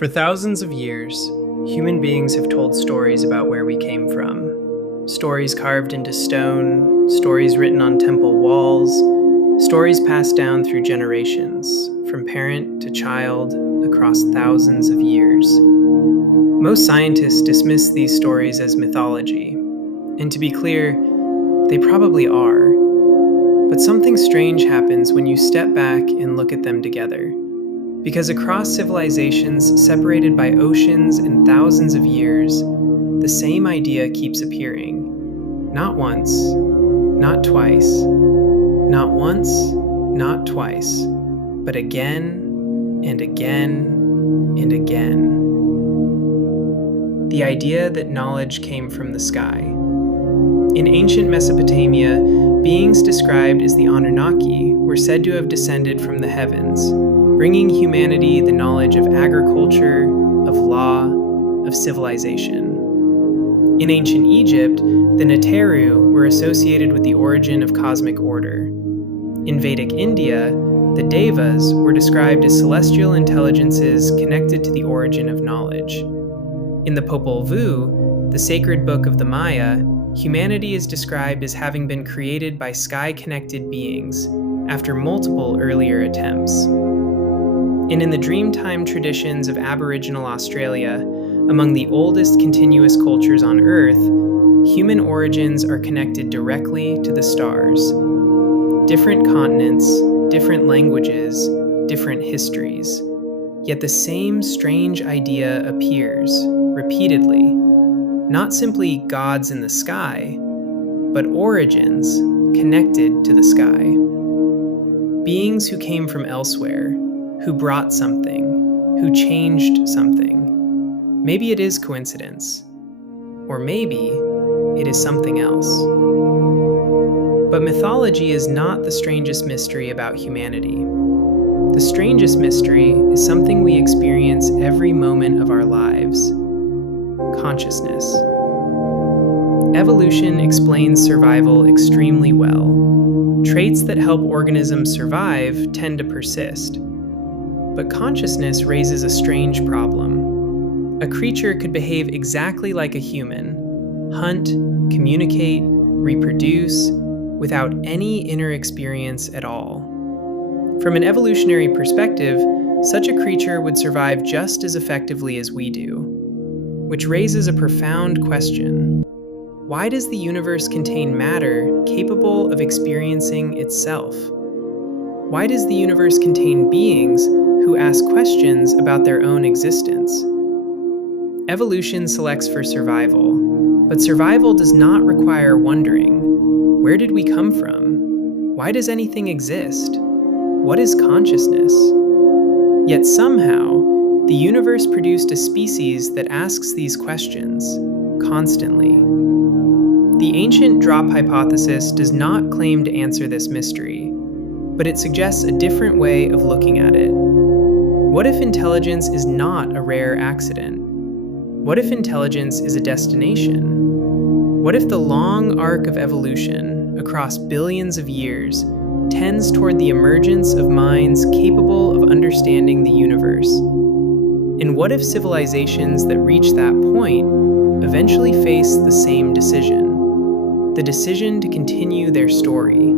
For thousands of years, human beings have told stories about where we came from. Stories carved into stone, stories written on temple walls, stories passed down through generations, from parent to child, across thousands of years. Most scientists dismiss these stories as mythology, and to be clear, they probably are. But something strange happens when you step back and look at them together. Because across civilizations separated by oceans and thousands of years, the same idea keeps appearing. Not once, not twice, not once, not twice, but again and again and again. The idea that knowledge came from the sky. In ancient Mesopotamia, beings described as the Anunnaki were said to have descended from the heavens, bringing humanity the knowledge of agriculture, of law, of civilization. In ancient Egypt, the Neteru were associated with the origin of cosmic order. In Vedic India, the Devas were described as celestial intelligences connected to the origin of knowledge. In the Popol Vuh, the sacred book of the Maya, humanity is described as having been created by sky-connected beings after multiple earlier attempts. And in the Dreamtime traditions of Aboriginal Australia, among the oldest continuous cultures on Earth, human origins are connected directly to the stars. Different continents, different languages, different histories. Yet the same strange idea appears, repeatedly. Not simply gods in the sky, but origins connected to the sky. Beings who came from elsewhere, who brought something, who changed something. Maybe it is coincidence, or maybe it is something else. But mythology is not the strangest mystery about humanity. The strangest mystery is something we experience every moment of our lives: consciousness. Evolution explains survival extremely well. Traits that help organisms survive tend to persist. But consciousness raises a strange problem. A creature could behave exactly like a human, hunt, communicate, reproduce, without any inner experience at all. From an evolutionary perspective, such a creature would survive just as effectively as we do. Which raises a profound question. Why does the universe contain matter capable of experiencing itself? Why does the universe contain beings who ask questions about their own existence? Evolution selects for survival, but survival does not require wondering. Where did we come from? Why does anything exist? What is consciousness? Yet somehow, the universe produced a species that asks these questions constantly. The ancient drop hypothesis does not claim to answer this mystery, but it suggests a different way of looking at it. What if intelligence is not a rare accident? What if intelligence is a destination? What if the long arc of evolution, across billions of years, tends toward the emergence of minds capable of understanding the universe? And what if civilizations that reach that point eventually face the same decision? The decision to continue their story,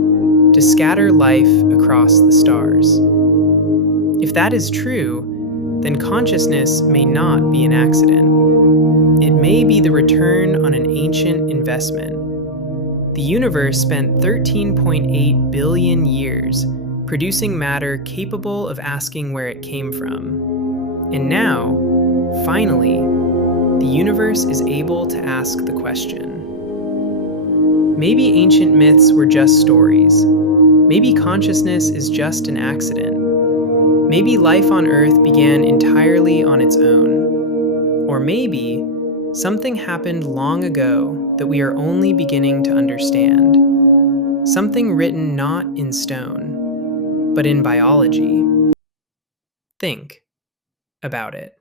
to scatter life across the stars. If that is true, then consciousness may not be an accident. It may be the return on an ancient investment. The universe spent 13.8 billion years producing matter capable of asking where it came from. And now, finally, the universe is able to ask the question. Maybe ancient myths were just stories. Maybe consciousness is just an accident. Maybe life on Earth began entirely on its own. Or maybe something happened long ago that we are only beginning to understand. Something written not in stone, but in biology. Think about it.